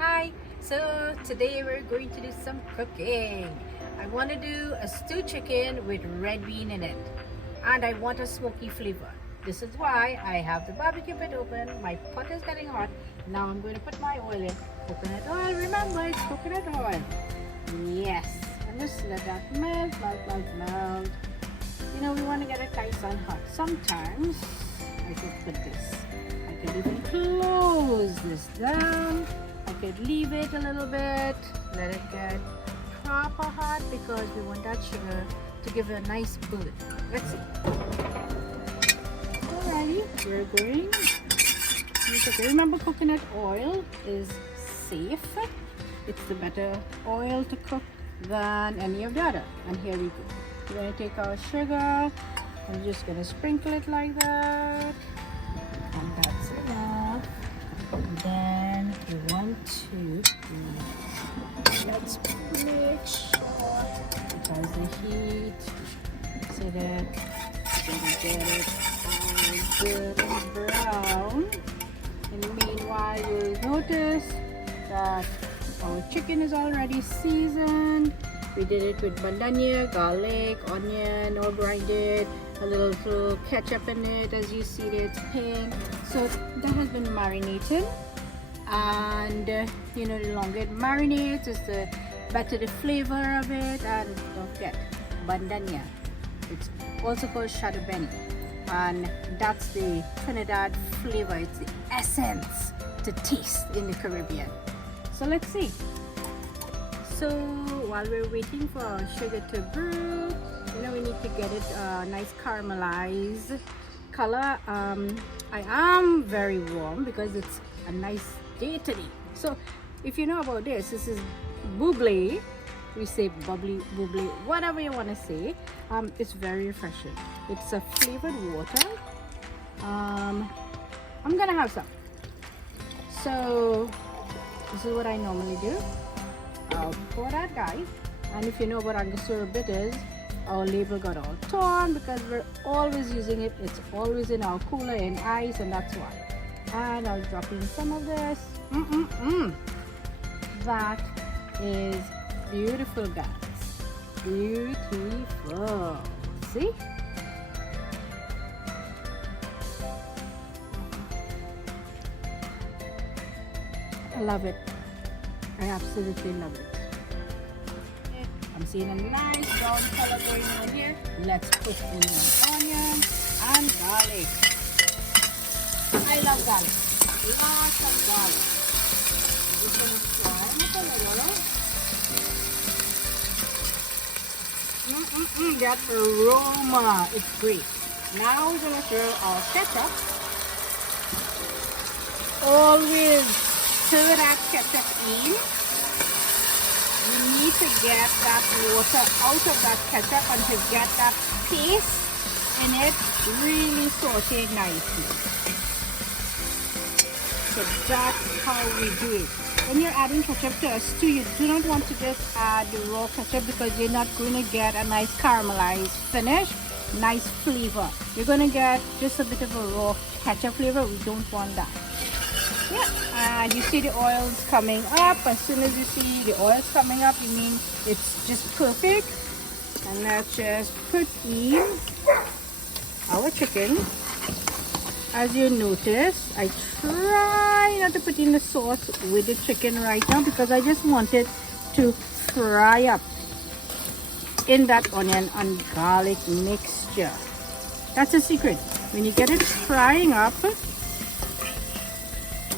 Hi, so today we're going to do some cooking. I want to do a stewed chicken with red bean in it, and I want a smoky flavor. This is why I have the barbecue pit open. My pot is getting hot. Now I'm going to put my oil in. Coconut oil, remember it's coconut oil. Yes, and just let that melt. You know, we want to get it nice and hot. Sometimes I could put this. I could even close this down. I could leave it a little bit, let it get proper hot because we want that sugar to give it a nice bullet. Let's see. Alrighty, we're going. Okay, remember coconut oil is safe. It's the better oil to cook than any of the other. And here we go. We're going to take our sugar. I'm just going to sprinkle it like that. And that's enough. Then we want to let's make sure because the heat so that we're gonna get it all good and brown. And meanwhile you'll notice that our chicken is already seasoned. We did it with bandanya, garlic, onion, all grinded, a little ketchup in it. As you see, it's pink. So that has been marinated, and you know, the longer it marinates, the better the flavor of it. And don't forget bandanya. It's also called shadabeni, and that's the Trinidad flavor. It's the essence to taste in the Caribbean. So let's see. So while we're waiting for our sugar to brew, you know, we need to get it nice caramelized color. I am very warm because it's a nice day today. So if you know about this is bubbly. We say bubbly, whatever you want to say. It's very refreshing. It's a flavored water. I'm gonna have some. So this is what I normally do. I'll pour that, guys. And if you know what Angostura bitters, our label got all torn because we're always using it. It's always in our cooler in ice, and that's why. And I'll drop in some of this. That is beautiful, guys. Beautiful. See? I love it. I absolutely love it. I'm seeing a nice brown color going on here. Let's put in the onion and garlic. I love garlic. Lots of garlic. This one is frying it a little. That aroma is great. Now we're going to throw our ketchup. Always stir that ketchup in. You need to get that water out of that ketchup and to get that paste in it really sauteed nicely. So that's how we do it. When you're adding ketchup to a stew, you do not want to just add the raw ketchup because you're not going to get a nice caramelized finish, nice flavor. You're going to get just a bit of a raw ketchup flavor. We don't want that. Yeah, and you see the oils coming up. As soon as you see the oils coming up, you mean it's just perfect. And let's just put in our chicken. As you notice, I try not to put in the sauce with the chicken right now because I just want it to fry up in that onion and garlic mixture. That's the secret. When you get it frying up,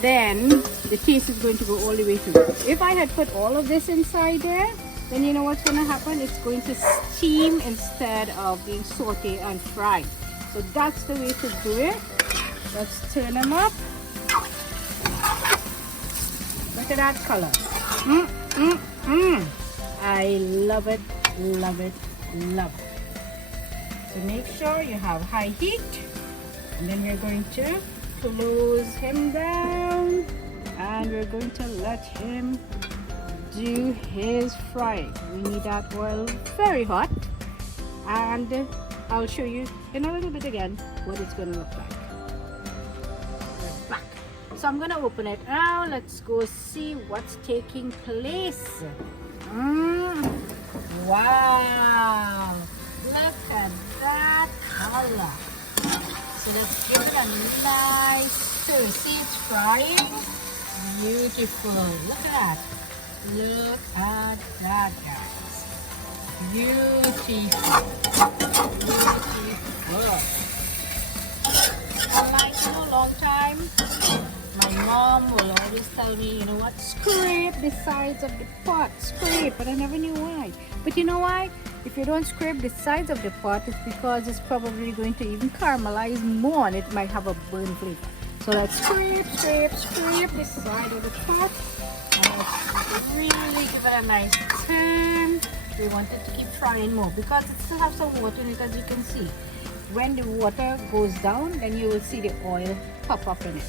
then the taste is going to go all the way through. If I had put all of this inside there, then you know what's going to happen? It's going to steam instead of being sauteed and fried. So that's the way to do it. Let's turn them up. Look at that color. I love it, love it, love it. So make sure you have high heat. And then we're going to close him down. And we're going to let him do his frying. We need that oil very hot. And I'll show you in a little bit again what it's going to look like. We're back. So I'm gonna open it now. Let's go see what's taking place. Wow, look at that color. So let's give it a nice stir. See, it's frying. Beautiful. Look at that. Look at that, guys. Beautiful. Beautiful. Unlike in a long time, my mom will always tell me, you know what, scrape the sides of the pot, scrape, but I never knew why. But you know why? If you don't scrape the sides of the pot, it's because it's probably going to even caramelize more and it might have a burnt flavor. So let's scrape, scrape, scrape the side of the pot and let's really give it a nice turn. We want it to keep frying more because it still has some water in it, as you can see. When the water goes down, then you will see the oil pop up in it.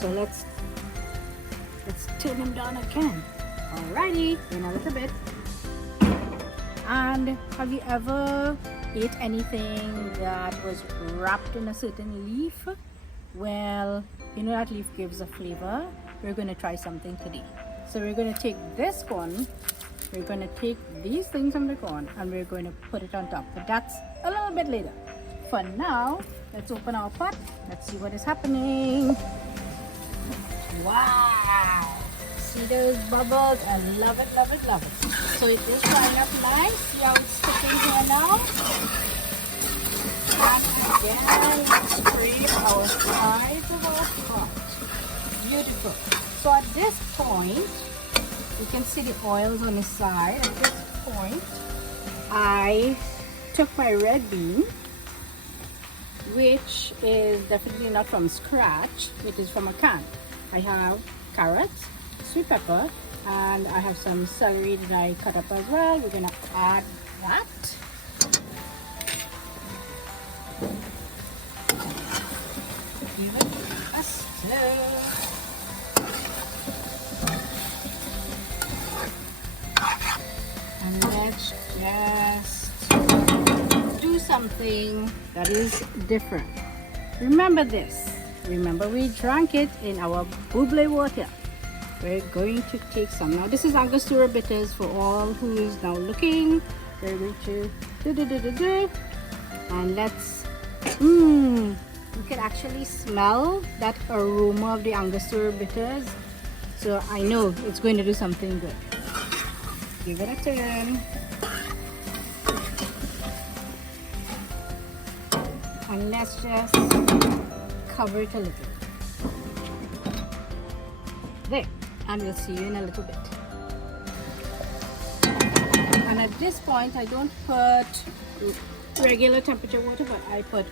So let's turn them down again. Alrighty, in a little bit. And have you ever ate anything that was wrapped in a certain leaf? Well, you know that leaf gives a flavor. We're going to try something today. So we're going to take this corn, we're going to take these things from the corn, and we're going to put it on top. But that's a little bit later. For now, let's open our pot. Let's see what is happening. Wow! See those bubbles? I love it, love it, love it. So it is frying up nice. See how it's sticking here now? And again, let's scrape our sides of our pot. Beautiful. So at this point, you can see the oils on the side. At this point, I took my red bean, which is definitely not from scratch, it is from a can. I have carrots, sweet pepper, and I have some celery that I cut up as well. We're gonna add that. Give it a stir. And let's just do something that is different. Remember this. Remember we drank it in our bubbly water. We're going to take some. Now this is Angostura bitters for all who is now looking. We're going to do. And let's, you can actually smell that aroma of the Angostura bitters. So I know it's going to do something good. Give it a turn. And let's just cover it a little. There, and we'll see you in a little bit. And at this point, I don't put regular temperature water, but I put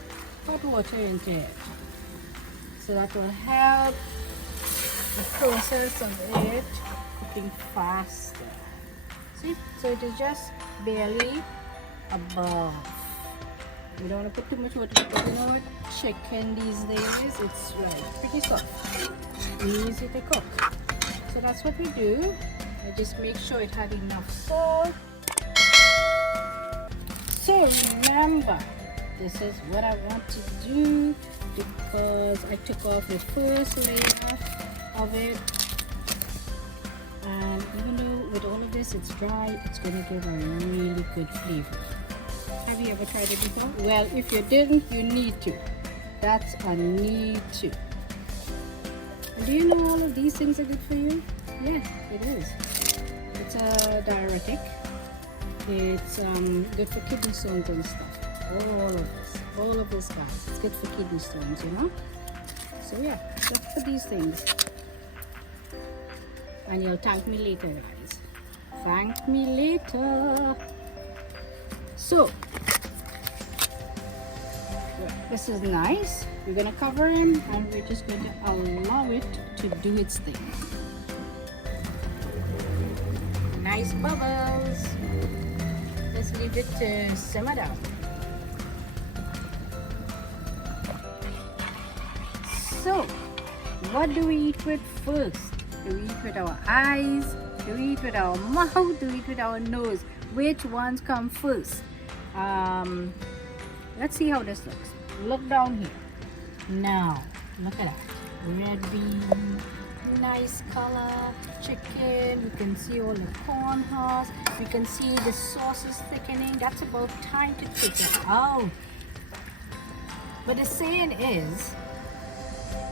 hot water into it. So that will help the process of it cooking faster. See, so it is just barely above. You don't want to put too much water because you know what, chicken these days, it's like pretty soft, easy to cook. So that's what we do. I just make sure it had enough salt. So remember, this is what I want to do because I took off the first layer of it. And even though with all of this it's dry, it's going to give a really good flavor. Have you ever tried it before? Well, if you didn't, you need to. That's a need to. And do you know all of these things are good for you? Yeah, it is. It's a diuretic. It's good for kidney stones and stuff. All of this, guys. It's good for kidney stones, you know. So yeah, look for these things. And you'll thank me later, guys. Thank me later. So this is nice. We're gonna cover him and we're just going to allow it to do its thing. Nice bubbles. Let's leave it to simmer down. So what do we eat with first? Do we eat with our eyes? Do we eat with our mouth? Do we eat with our nose? Which ones come first? Let's see how this looks. Look down here. Now, look at that. Red bean, nice color chicken. You can see all the corn husks. You can see the sauce is thickening. That's about time to take it out. But the saying is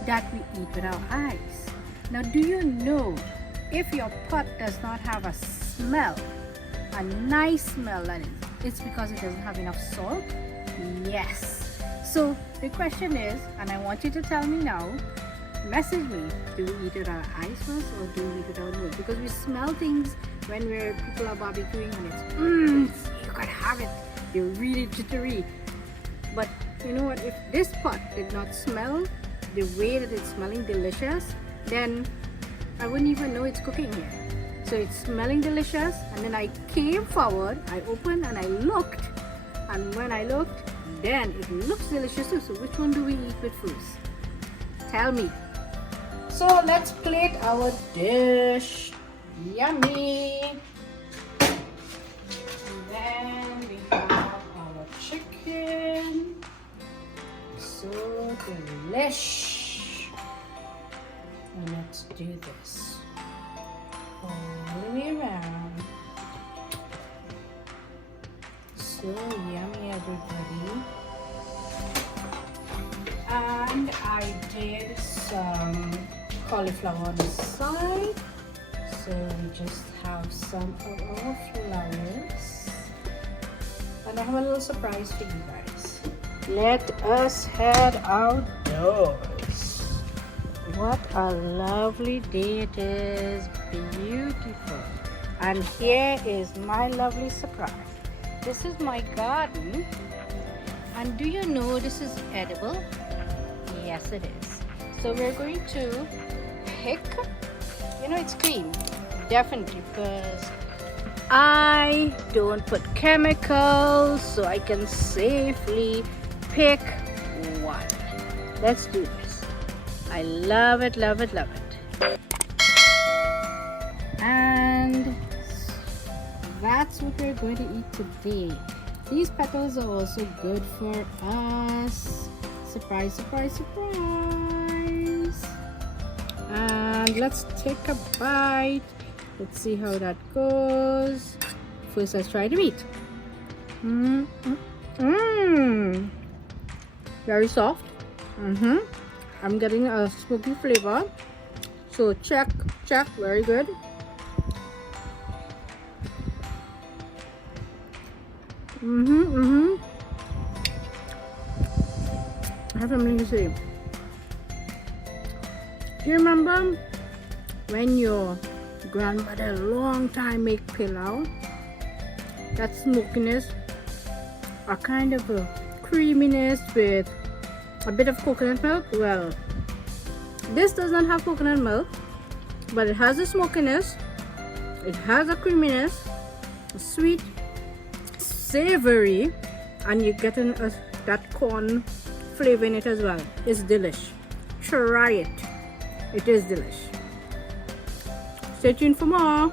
that we eat with our eyes. Now, do you know if your pot does not have a smell, a nice smell, that is, it's because it doesn't have enough salt? Yes. So the question is, and I want you to tell me now, message me, do we eat with our eyes first or do we eat with our nose? Because we smell things when people are barbecuing and it's, you can have it, you're really jittery. But you know what, if this pot did not smell the way that it's smelling delicious, then I wouldn't even know it's cooking here. So it's smelling delicious, and then I came forward, I opened and I looked, and when I looked, then it looks delicious too. So which one do we eat with first? Tell me. So let's plate our dish. Yummy. And then we have our chicken. So delish. And let's do this all the way around. So yummy, everybody. And I did some cauliflower on the side. So we just have some of our flowers. And I have a little surprise for you guys. Let us head outdoors. What a lovely day it is. Beautiful. And here is my lovely surprise. This is my garden. And do you know this is edible? Yes, it is. So we're going to pick, you know, it's green. Definitely, because I don't put chemicals, so I can safely pick one. Let's do this. I love it, love it, love it. And that's what we're going to eat today. These petals are also good for us. Surprise, surprise, surprise. And let's take a bite. Let's see how that goes. First, let's try the meat. Very soft. I'm getting a smoky flavor. So check, very good. I have something to say. Do you remember when your grandmother long time make pilau? That smokiness, a kind of a creaminess with a bit of coconut milk. Well, this does not have coconut milk, but it has a smokiness, it has a creaminess, a sweet, savory, and you're getting that corn flavor in it as well. It's delish. Try it. It is delish. Stay tuned for more.